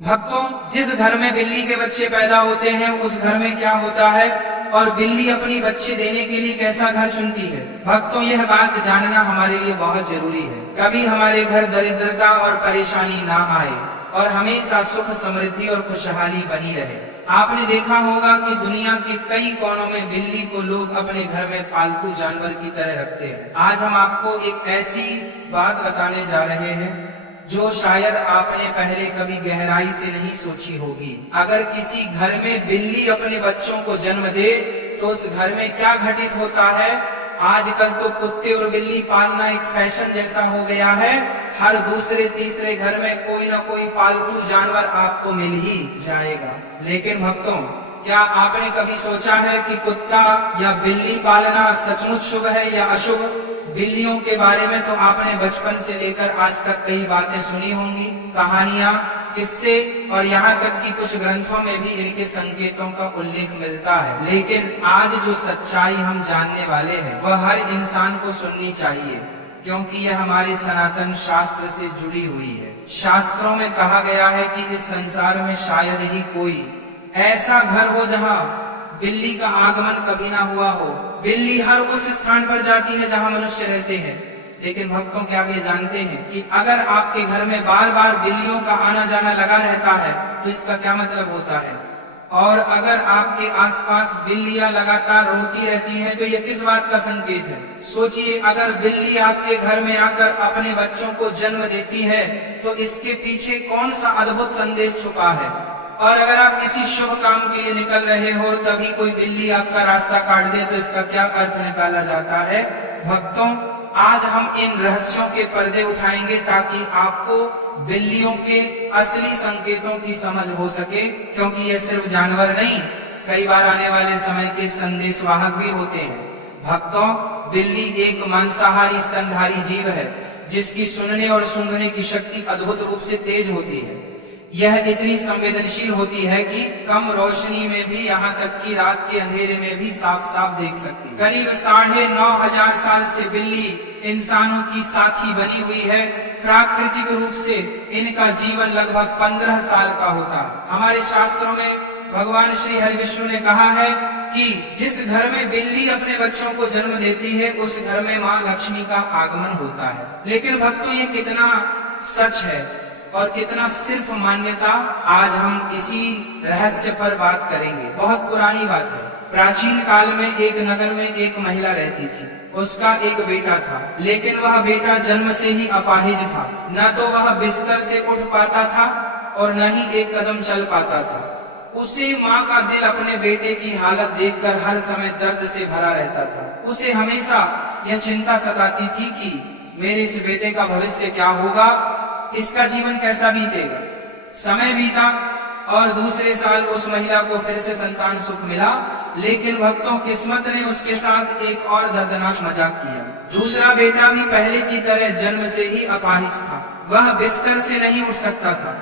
भक्तों, जिस घर में बिल्ली के बच्चे पैदा होते हैं उस घर में क्या होता है और बिल्ली अपनी बच्चे देने के लिए कैसा घर चुनती है। भक्तों, यह बात जानना हमारे लिए बहुत जरूरी है। कभी हमारे घर दरिद्रता और परेशानी ना आए और हमेशा सुख समृद्धि और खुशहाली बनी रहे। आपने देखा होगा कि दुनिया के कई कोनों में बिल्ली को लोग अपने घर में पालतू जानवर की तरह रखते हैं। आज हम आपको एक ऐसी बात बताने जा रहे हैं जो शायद आपने पहले कभी गहराई से नहीं सोची होगी। अगर किसी घर में बिल्ली अपने बच्चों को जन्म दे तो उस घर में क्या घटित होता है। आजकल तो कुत्ते और बिल्ली पालना एक फैशन जैसा हो गया है। हर दूसरे तीसरे घर में कोई ना कोई पालतू जानवर आपको मिल ही जाएगा। लेकिन भक्तों, क्या आपने कभी सोचा है कि कुत्ता या बिल्ली पालना सचमुच शुभ है या अशुभ। बिल्लियों के बारे में तो आपने बचपन से लेकर आज तक कई बातें सुनी होंगी, कहानियां, किस्से और यहाँ तक कि कुछ ग्रंथों में भी इनके संकेतों का उल्लेख मिलता है। लेकिन आज जो सच्चाई हम जानने वाले हैं वह हर इंसान को सुननी चाहिए, क्योंकि यह हमारे सनातन शास्त्र से जुड़ी हुई है। शास्त्रों में कहा गया है कि इस संसार में शायद ही कोई ऐसा घर हो जहाँ बिल्ली का आगमन कभी ना हुआ हो। बिल्ली हर उस स्थान पर जाती है जहाँ मनुष्य रहते हैं। लेकिन भक्तों, क्या आप ये जानते हैं कि अगर आपके घर में बार बार बिल्लियों का आना जाना लगा रहता है तो इसका क्या मतलब होता है। और अगर आपके आसपास बिल्लियां लगातार रोती रहती हैं तो यह किस बात का संकेत है। सोचिए, अगर बिल्ली आपके घर में आकर अपने बच्चों को जन्म देती है तो इसके पीछे कौन सा अद्भुत संदेश छुपा है। और अगर आप किसी शुभ काम के लिए निकल रहे हो तभी कोई बिल्ली आपका रास्ता काट दे तो इसका क्या अर्थ निकाला जाता है। भक्तों, आज हम इन रहस्यों के पर्दे उठाएंगे ताकि आपको बिल्लियों के असली संकेतों की समझ हो सके, क्योंकि ये सिर्फ जानवर नहीं, कई बार आने वाले समय के संदेशवाहक भी होते हैं। भक्तों, बिल्ली एक मांसाहारी स्तनधारी जीव है जिसकी सुनने और सूंघने की शक्ति अद्भुत रूप से तेज होती है। यह इतनी संवेदनशील होती है कि कम रोशनी में भी, यहाँ तक कि रात के अंधेरे में भी साफ साफ देख सकती है। करीब 9,500 साल से बिल्ली इंसानों की साथी बनी हुई है। प्राकृतिक रूप से इनका जीवन लगभग 15 साल का होता है। हमारे शास्त्रों में भगवान श्री हरि विष्णु ने कहा है कि जिस घर में बिल्ली अपने बच्चों को जन्म देती है उस घर में माँ लक्ष्मी का आगमन होता है। लेकिन भक्तों, ये कितना सच है और कितना सिर्फ मान्यता, आज हम इसी रहस्य पर बात करेंगे। बहुत पुरानी बात है। प्राचीन काल में एक नगर में एक महिला रहती थी। उसका एक बेटा था, लेकिन वह बेटा जन्म से ही अपाहिज था। न तो वह बिस्तर से उठ पाता था और न ही एक कदम चल पाता था। उसे माँ का दिल अपने बेटे की हालत देखकर हर समय दर्द से भरा रहता था। उसे हमेशा यह चिंता सताती थी कि मेरे इस बेटे का भविष्य क्या होगा, इसका जीवन कैसा बीतेगा। समय बीता और दूसरे साल उस महिला को फिर से संतान सुख मिला। लेकिन भक्तों, किस्मत ने उसके साथ एक और दर्दनाक मजाक किया। दूसरा बेटा भी पहले की तरह जन्म से ही अपाहिज था। वह बिस्तर से नहीं उठ सकता था,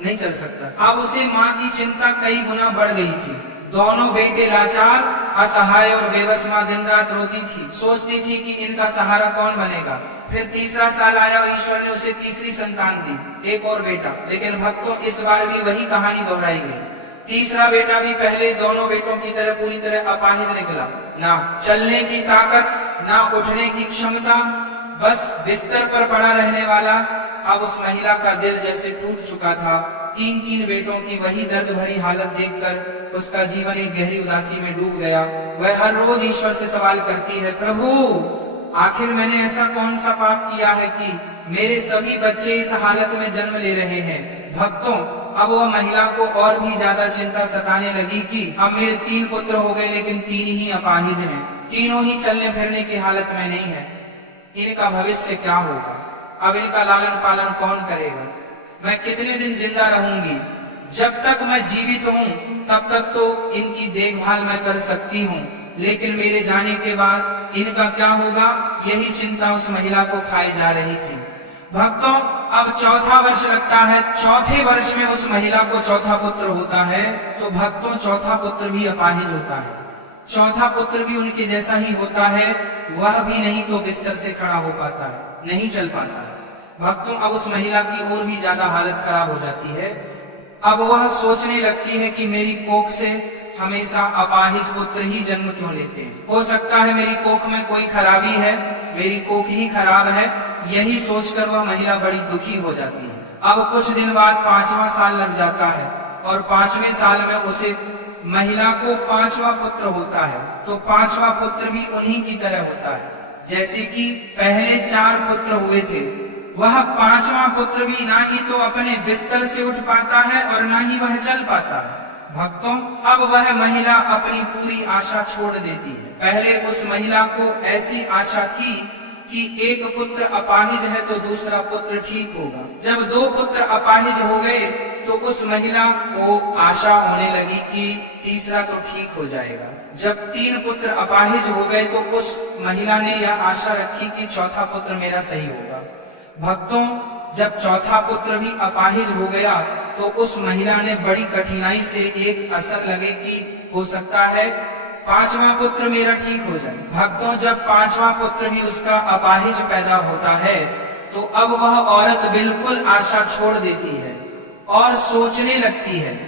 नहीं चल सकता। अब उसे माँ की चिंता कई गुना बढ़ गई थी। दोनों बेटे लाचार, असहाय और बेबस माँ दिन रात रोती थी। सोचती थी कि इनका सहारा कौन बनेगा। फिर तीसरा साल आया और ईश्वर ने उसे तीसरी संतान दी, एक और बेटा। लेकिन भक्तों, इस बार भी वही कहानी दोहराई गई। तीसरा बेटा भी पहले दोनों बेटों की तरह पूरी तरह अपाहिज निकला। ना चलने की ताकत, ना उठने की क्षमता, बस बिस्तर पर पड़ा रहने वाला। अब उस महिला का दिल जैसे टूट चुका था। 3 बेटों की वही दर्द भरी हालत देखकर उसका जीवन एक गहरी उदासी में डूब गया। वह हर रोज ईश्वर से सवाल करती है, प्रभु, आखिर मैंने ऐसा कौन सा पाप किया है कि मेरे सभी बच्चे इस हालत में जन्म ले रहे हैं। भक्तों, अब वह महिला को और भी ज्यादा चिंता सताने लगी कि अब मेरे 3 पुत्र हो गए लेकिन 3 ही अपाहिज हैं। तीनों ही चलने फिरने की हालत में नहीं है। इनका भविष्य क्या होगा। अब इनका लालन पालन कौन करेगा। मैं कितने दिन जिंदा रहूंगी। जब तक मैं जीवित हूँ तब तक तो इनकी देखभाल मैं कर सकती हूँ, लेकिन मेरे जाने के बाद इनका क्या होगा, यही चिंता उस महिला को खाई जा रही थी। भक्तों, अब चौथा वर्ष लगता है। चौथे वर्ष में उस महिला को चौथा पुत्र होता है। तो भक्तों, चौथा पुत्र भी अपाहिज होता है। चौथा पुत्र भी उनके जैसा ही होता है। वह भी नहीं तो बिस्तर से खड़ा हो पाता है, नहीं चल पाता है। भक्तों, अब उस महिला की और भी ज्यादा हालत खराब हो जाती है। अब वह सोचने लगती है कि मेरी कोख से हमेशा अपाहिज पुत्र ही जन्म क्यों लेते हैं। हो सकता है मेरी कोख में कोई खराबी है, मेरी कोख ही खराब है। यही सोचकर वह महिला बड़ी दुखी हो जाती है। अब कुछ दिन बाद 5वां साल लग जाता है और 5वें साल में उसे महिला को 5वां पुत्र होता है। तो 5वां पुत्र भी उन्हीं की तरह होता है जैसे कि पहले 4 पुत्र हुए थे। वह 5वां पुत्र भी ना ही तो अपने बिस्तर से उठ पाता है और ना ही वह चल पाता है। भक्तों, अब वह महिला अपनी पूरी आशा छोड़ देती है। पहले उस महिला को ऐसी आशा थी कि एक पुत्र अपाहिज है तो दूसरा पुत्र ठीक होगा। जब 2 पुत्र अपाहिज हो गए तो उस महिला को आशा होने लगी कि तीसरा तो ठीक हो जाएगा। जब 3 पुत्र अपाहिज हो गए तो उस महिला ने यह आशा रखी कि चौथा पुत्र मेरा सही होगा। भक्तों, जब चौथा पुत्र भी अपाहिज हो गया तो उस महिला ने बड़ी कठिनाई से एक असर लगे कि हो सकता है 5वां पुत्र मेरा ठीक हो जाए। भक्तों, जब 5वां पुत्र भी उसका अपाहिज पैदा होता है तो अब वह औरत बिल्कुल आशा छोड़ देती है और सोचने लगती है,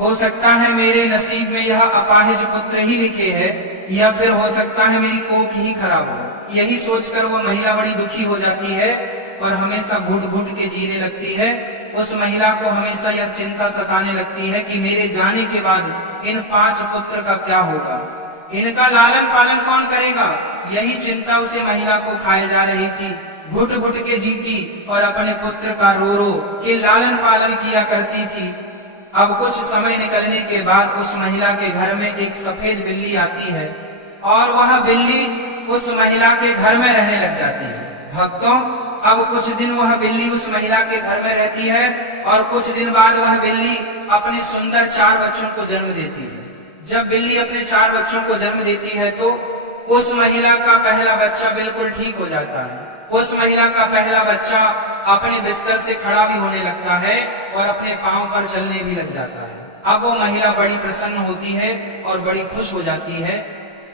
हो सकता है मेरे नसीब में यह अपाहिज पुत्र ही लिखे है या फिर हो सकता है मेरी कोख ही खराब हो। यही सोचकर वह महिला बड़ी दुखी हो जाती है और हमेशा घुट घुट के जीने लगती है। उस महिला को हमेशा यह चिंता सताने लगती है कि मेरे जाने के बाद इन 5 पुत्र का क्या होगा, इनका लालन पालन कौन करेगा। यही चिंता उसे महिला को खाए जा रही थी। घुट घुट के जीती और अपने पुत्र का रो रो के लालन पालन किया करती थी। अब कुछ समय निकलने के बाद उस महिला के घर में एक सफेद बिल्ली आती है और वह बिल्ली उस महिला के घर में रहने लग जाती है। भक्तों, अब कुछ दिन वह बिल्ली उस महिला के घर में रहती है और कुछ दिन बाद वह बिल्ली अपने सुंदर 4 बच्चों को जन्म देती है। जब बिल्ली अपने 4 बच्चों को जन्म देती है तो उस महिला का पहला बच्चा बिल्कुल ठीक हो जाता है। उस महिला का पहला बच्चा अपने बिस्तर से खड़ा भी होने लगता है और अपने पांव पर चलने भी लग जाता है। अब वो महिला बड़ी प्रसन्न होती है और बड़ी खुश हो जाती है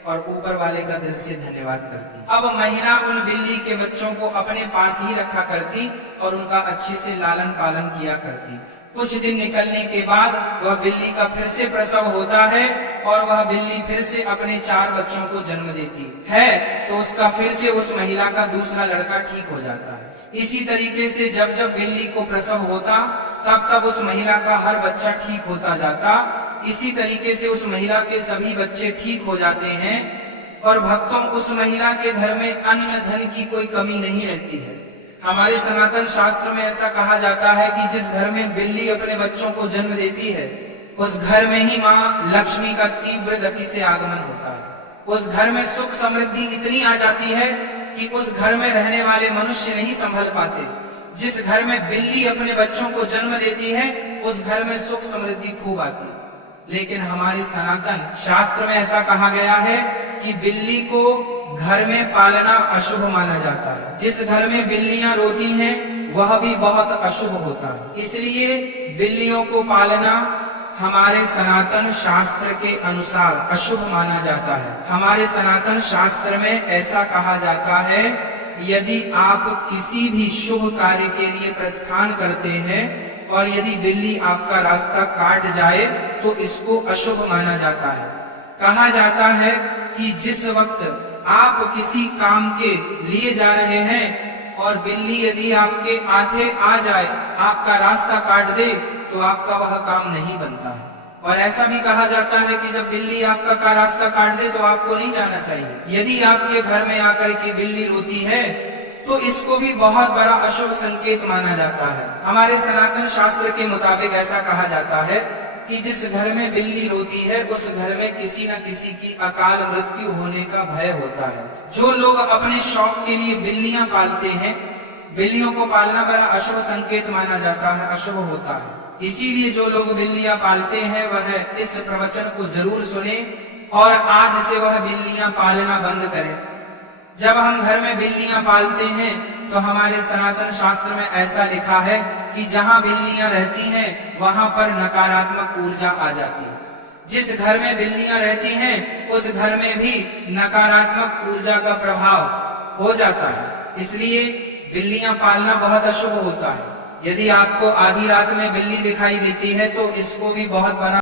और ऊपर वाले का दिल से धन्यवाद करती। अब महिला उन बिल्ली के बच्चों को अपने पास ही रखा करती और उनका अच्छे से लालन पालन किया करती। कुछ दिन निकलने के बाद वह बिल्ली का फिर से प्रसव होता है और वह बिल्ली फिर से अपने 4 बच्चों को जन्म देती है तो उसका फिर से उस महिला का दूसरा लड़का ठीक हो जाता है। इसी तरीके से जब जब बिल्ली को प्रसव होता तब तब उस महिला का हर बच्चा ठीक होता जाता। इसी तरीके से उस महिला के सभी बच्चे ठीक हो जाते हैं और भक्तों, उस महिला के घर में अन्न धन की कोई कमी नहीं रहती है। हमारे सनातन शास्त्र में ऐसा कहा जाता है कि जिस घर में बिल्ली अपने बच्चों को जन्म देती है उस घर में ही माँ लक्ष्मी का तीव्र गति से आगमन होता है। उस घर में सुख समृद्धि इतनी आ जाती है कि उस घर में रहने वाले मनुष्य नहीं संभल पाते। जिस घर में बिल्ली अपने बच्चों को जन्म देती है उस घर में सुख समृद्धि खूब आती है। लेकिन हमारे सनातन शास्त्र में ऐसा कहा गया है कि बिल्ली को घर में पालना अशुभ माना जाता है। जिस घर में बिल्लियां रोती हैं वह भी बहुत अशुभ होता है। इसलिए बिल्लियों को पालना हमारे सनातन शास्त्र के अनुसार अशुभ माना जाता है। हमारे सनातन शास्त्र में ऐसा कहा जाता है, यदि आप किसी भी शुभ कार्य के लिए प्रस्थान करते हैं और यदि बिल्ली आपका रास्ता काट जाए तो इसको अशुभ माना जाता है। कहा जाता है कि जिस वक्त आप किसी काम के लिए जा रहे हैं और बिल्ली यदि आपके आगे आ जाए, आपका रास्ता काट दे, तो आपका वह काम नहीं बनता है। और ऐसा भी कहा जाता है कि जब बिल्ली आपका का रास्ता काट दे तो आपको नहीं जाना चाहिए। यदि आपके घर में आकर के बिल्ली रोती है तो इसको भी बहुत बड़ा अशुभ संकेत माना जाता है। हमारे सनातन शास्त्र के मुताबिक ऐसा कहा जाता है कि जिस घर में बिल्ली रोती है उस घर में किसी न किसी की अकाल मृत्यु होने का भय होता है। जो लोग अपने शौक के लिए बिल्लियां पालते हैं, बिल्लियों को पालना बड़ा अशुभ संकेत माना जाता है, अशुभ होता है। इसीलिए जो लोग बिल्लियां पालते हैं वह इस प्रवचन को जरूर सुने और आज से वह बिल्लियां पालना बंद करें। जब हम घर में बिल्लियां पालते हैं तो हमारे सनातन शास्त्र में ऐसा लिखा है कि जहां बिल्लियां रहती हैं वहां पर नकारात्मक ऊर्जा आ जाती है। जिस घर में बिल्लियां रहती हैं उस घर में भी नकारात्मक ऊर्जा का प्रभाव हो जाता है। इसलिए बिल्लियां पालना बहुत अशुभ होता है। यदि आपको आधी रात में बिल्ली दिखाई देती है तो इसको भी बहुत बना